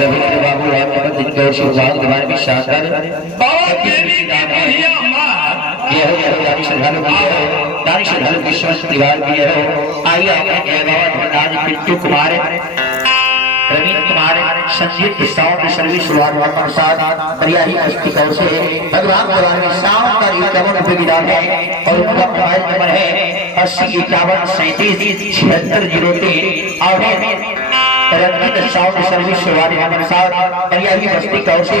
रविंद्र बाबू आप जिनके आशीर्वाद हमारे भी शानदार श्रद्धालु विश्वास दीवार की हो। आइए आपने पिंटू कुमार प्रवीण कुमार संगीत साउंड सर्विस वाले साथ बरियाही पुस्तिकाओं से भगवान भगवान शानदार 51 रुपए की दान है और उनका मोबाइल नंबर है 8051377603 और रंगीत साउंड सर्विस वाले हमारे साथ बरियाही पुस्तिकाओं से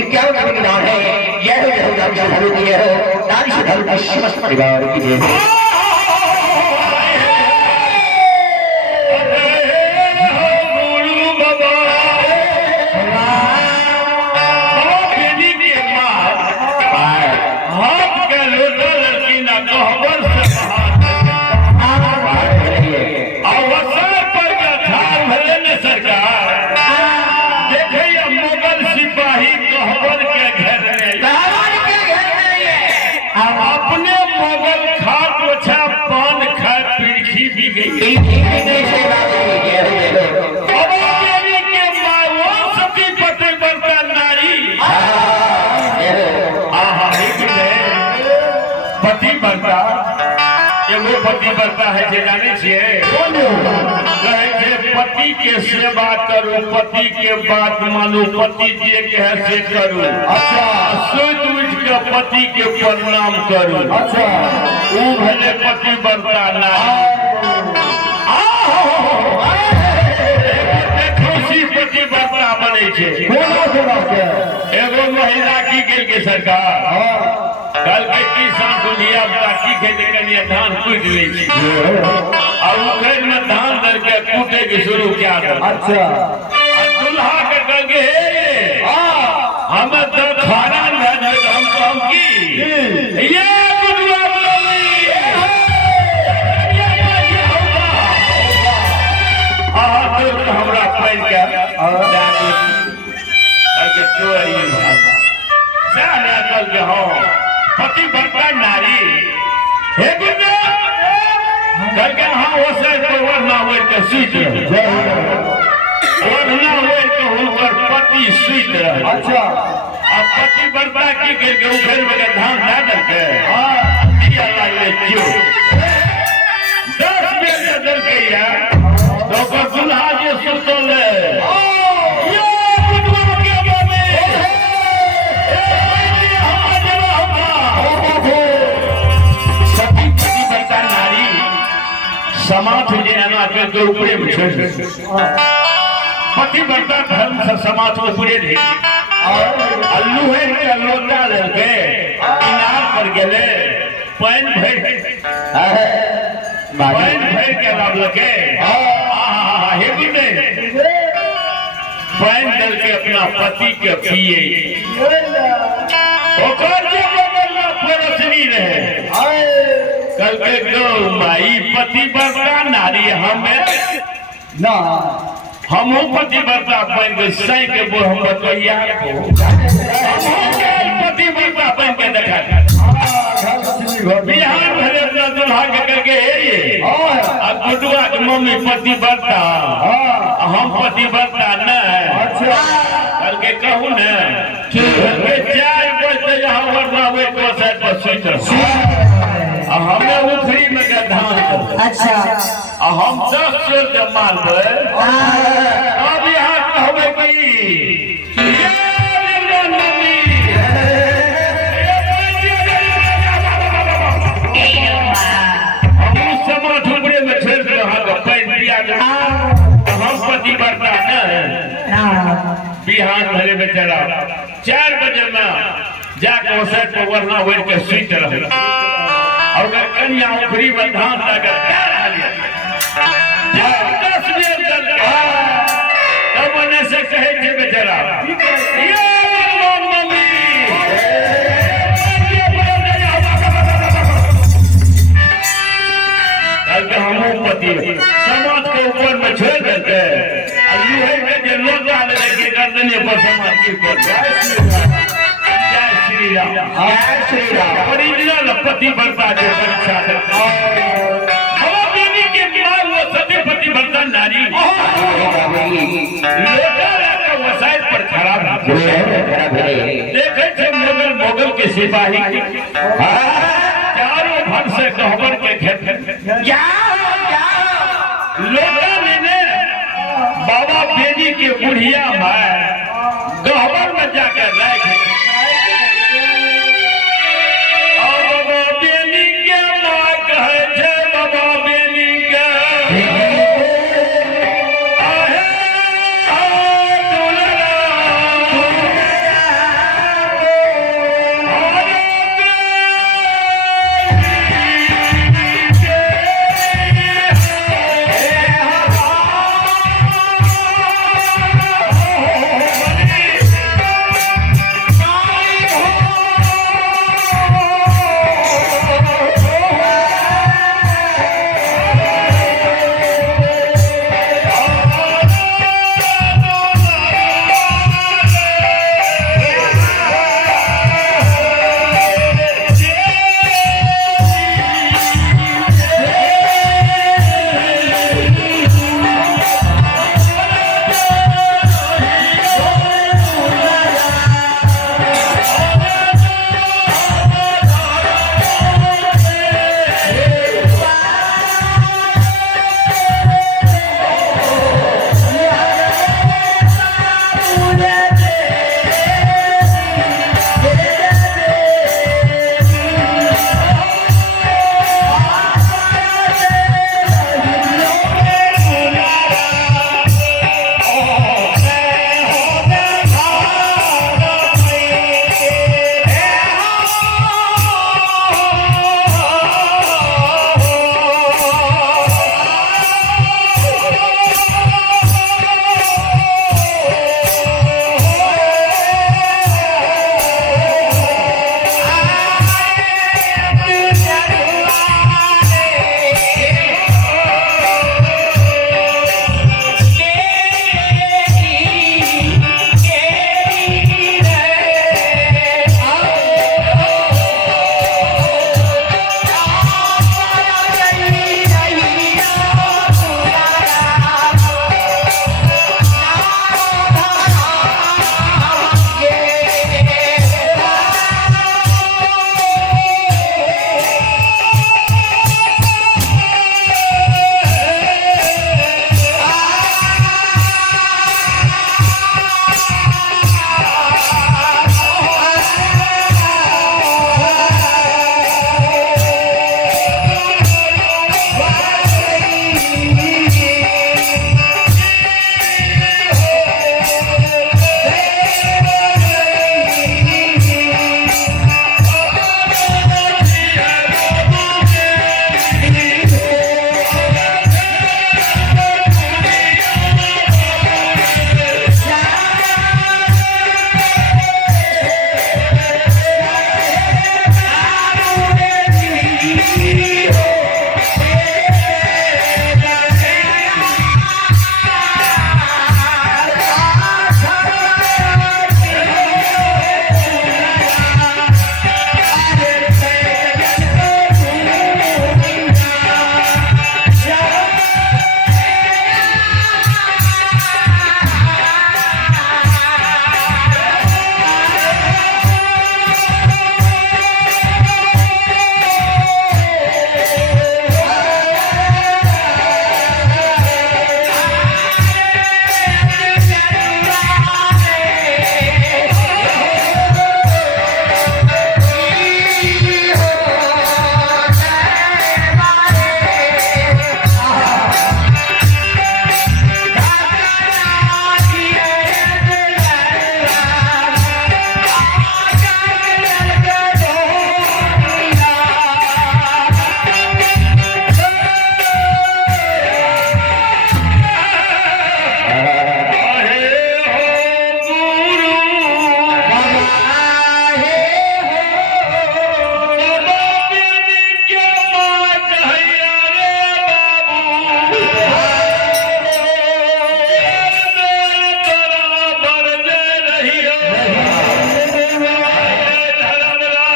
51 रुपए की दान है। यह श्रद्धालु की है नारी श्रद्धालु विश्वास परिवार की जय। पति बनता है जे जाने छिए कहे जे पति के सेवा करो पति के बात मानो पति जे कहे से करो। अच्छा सोच उठ के पति के प्रणाम करो। अच्छा वो भले पति बनता ना खुशी पति बनता बने छे। एगो महिला की गेल के सरकार कल के किसान दुनिया की खेती करिए धान कूट ले और उखड़ में धान दर के कूटे के शुरू किया। अच्छा दुल्हा के कहे हम तो खाना हम की ये हमरा पैन के कल के हो पति बनता नारी हे गुंडा कल के हाँ वो से वरना हो के सुत वरना हो के उनकर पति सुत रहे। अच्छा अब पति बनता की करके उधर में धान ना दे के हां दिया लागे क्यों 10 बेर दर के यार तो दुल्हा जे सुतल समाज के ऊपर पति बनता धर्म से समाज को पूरे थे अल्लू है के लोटा लगे इनार पर गेले पैन भर के लाभ लगे हे गुंडे पैन दल के अपना पति के पिए ओकर जे बदलना परसनी रहे कल के गौ माई पति बनता नारी हमें ना हम पति बनता बन के सही के वो हम बतैया पति बनता बन के देखा बिहार भले अपना दुल्हा के करके अब गुडुआ के मम्मी पति बनता हम पति बनता न कल के कहूँ न 4 बजे यहाँ वरना वे को साइड पर सुत हमें उखरी में के धान। अच्छा हम 10 चोर के मारबे अब यहाँ कहबे की हम समाज ऊपरे में छेड़ के वहाँ का पैन पिया हम पति बनता न बिहार भरे में चला 4 बजे में जाके साइड पर वरना वे के सुत रहे और कन्या उखरी में धान लगा तब उन्हें से कहे थे बेचारा हम पति समाज के ऊपर में छोड़ देते लोग गर्दने पर समाज की श्री राम ओरिजिनल पति बनता जो परीक्षा के वो सभी पति बनता नारी सिपाही चारों भर से गहबर के घेर लोटा ने बाबा बेदी के बुढ़िया में गहबर में जाकर रह गए।